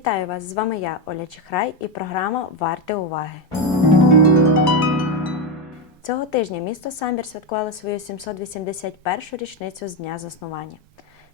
Вітаю вас! З вами я, Оля Чихрай, і програма Варте уваги. Цього тижня місто Самбір святкувало свою 781-шу річницю з дня заснування.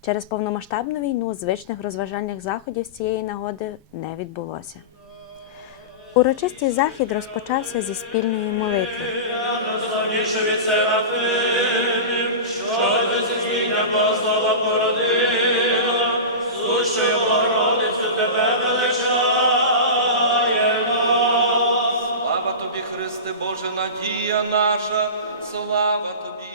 Через повномасштабну війну звичних розважальних заходів з цієї нагоди не відбулося. Урочистий захід розпочався зі спільної молитви. Що породила, тебе величаємо. Слава тобі, Христе Боже, надія наша, слава тобі.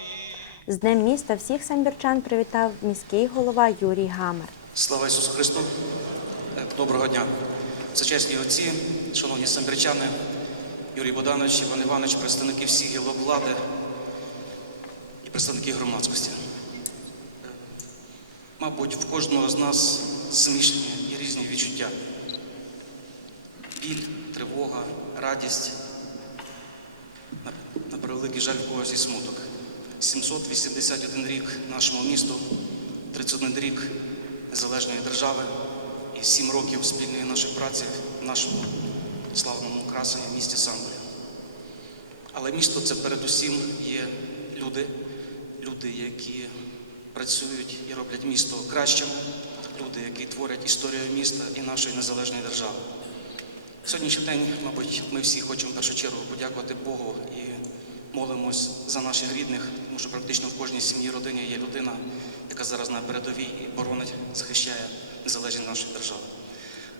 З Днем міста всіх самбірчан привітав міський голова Юрій Гамер. Слава Ісусу Христу! Е, Доброго дня! Сучасні отці, шановні самбірчани, Юрій Богданович, Іван Іванович, представники всіх гілок влади і представники громадськості. Е, Мабуть, в кожного з нас змішані різні відчуття. Біль, тривога, радість, на, превеликий жаль в когось і смуток. 781 рік нашому місту, 31 рік незалежної держави і 7 років спільної нашої праці в нашому славному красені місті Самборі. Але місто це передусім є люди, люди, які працюють і роблять місто кращим, люди, які творять історію міста і нашої незалежної держави. Сьогоднішній день, мабуть, ми всі хочемо в першу чергу подякувати Богу і молимось за наших рідних, тому що практично в кожній сім'ї родині є людина, яка зараз на передовій і боронить, захищає незалежність нашої держави.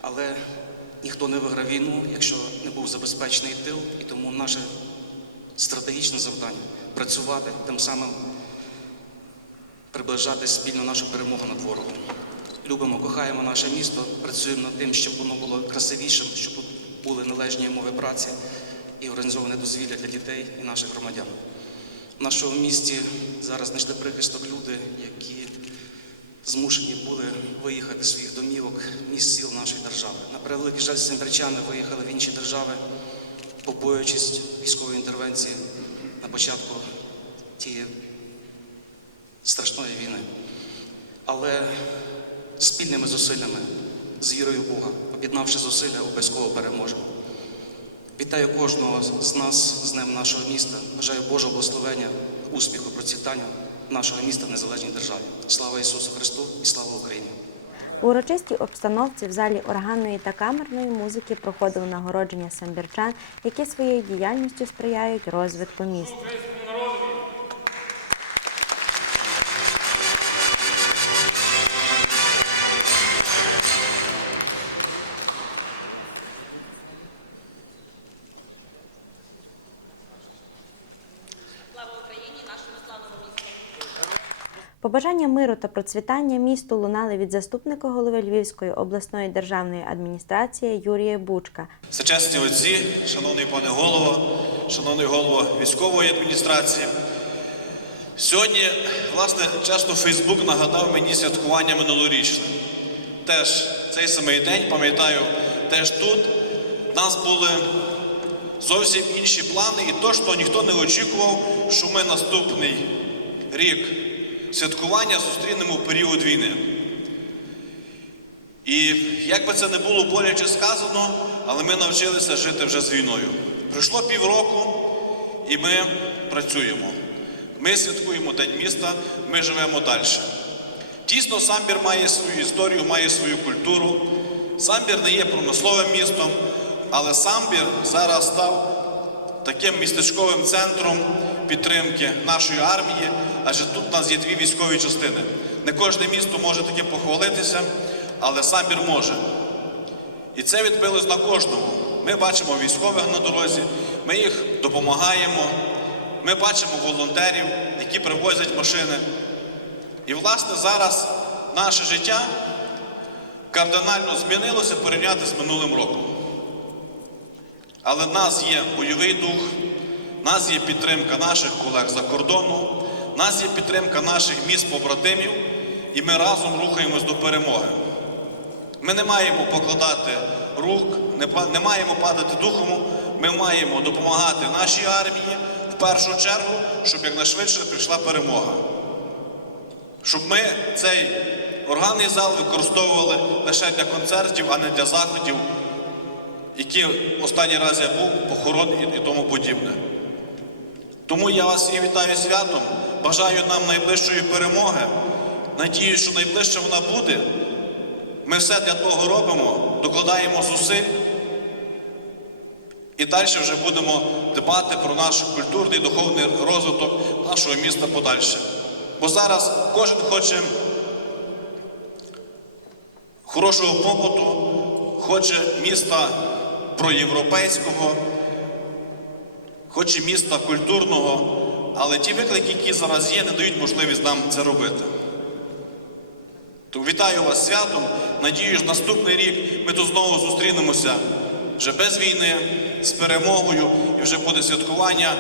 Але ніхто не виграв війну, якщо не був забезпечений тил, і тому наше стратегічне завдання працювати тим самим приближати спільно нашу перемогу над ворогом. Любимо, кохаємо наше місто, працюємо над тим, щоб воно було красивішим, щоб тут були належні умови праці і організоване дозвілля для дітей і наших громадян. В нашому місті зараз знайшли прихисток люди, які змушені були виїхати з своїх домівок, міст сіл нашої держави. На превеликий жаль, симбирчани виїхали в інші держави, побоюючись військової інтервенції на початку тієї страшної війни. Але спільними зусиллями, з вірою Бога, об'єднавши зусилля, обов'язково переможемо. Вітаю кожного з нас з Днем нашого міста. Бажаю Божого благословення, успіху, процвітання нашого міста в незалежній державі. Слава Ісусу Христу і слава Україні! У урочистій обстановці в залі органної та камерної музики проходили нагородження самбірчан, які своєю діяльністю сприяють розвитку міста. Побажання миру та процвітання місту лунали від заступника голови Львівської обласної державної адміністрації Юрія Бучка. Сучасні отці, шановний пане голово, шановний голово військової адміністрації. Сьогодні, власне, часто Фейсбук нагадав мені святкування минулорічне. Теж цей самий день, пам'ятаю, теж тут в нас були зовсім інші плани, і точно ніхто не очікував, що ми наступний рік святкування зустрінемо в період війни. І як би це не було боляче сказано, але ми навчилися жити вже з війною. Пройшло півроку, і ми працюємо. Ми святкуємо День міста, ми живемо далі. Дійсно, самбір має свою історію, має свою культуру. Самбір не є промисловим містом, але самбір зараз став таким містечковим центром підтримки нашої армії, адже тут у нас є дві військові частини. Не кожне місто може таким похвалитися, але самбір може. І це відбилось на кожному. Ми бачимо військових на дорозі, ми їх допомагаємо, ми бачимо волонтерів, які привозять машини. І, власне, зараз наше життя кардинально змінилося порівняти з минулим роком. Але в нас є бойовий дух, в нас є підтримка наших колег за кордону, в нас є підтримка наших міст побратимів, і ми разом рухаємось до перемоги. Ми не маємо покладати рук, не, маємо падати духом, ми маємо допомагати нашій армії в першу чергу, щоб якнайшвидше прийшла перемога. Щоб ми цей органний зал використовували лише для концертів, а не для заходів, які останній раз я був, похорон і тому подібне. Тому я вас і вітаю святом, бажаю нам найближчої перемоги. Надію, що найближче вона буде. Ми все для того робимо, докладаємо зусиль і далі вже будемо дбати про наш культурний духовний розвиток нашого міста подальше. Бо зараз кожен хоче хорошого побуту, хоче міста проєвропейського, хоче міста культурного, але ті виклики, які зараз є, не дають можливість нам це робити. То вітаю вас святом. Надію, що наступний рік ми тут знову зустрінемося вже без війни, з перемогою, і вже буде святкування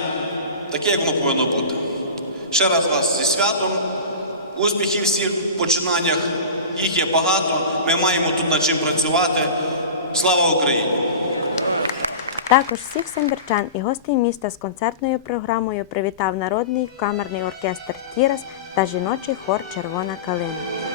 таке, як воно повинно бути. Ще раз вас зі святом, успіхів всіх в починаннях. Їх є багато. Ми маємо тут над чим працювати. Слава Україні! Також всіх самбірчан і гостей міста з концертною програмою привітав народний камерний оркестр Тірас та жіночий хор Червона калина.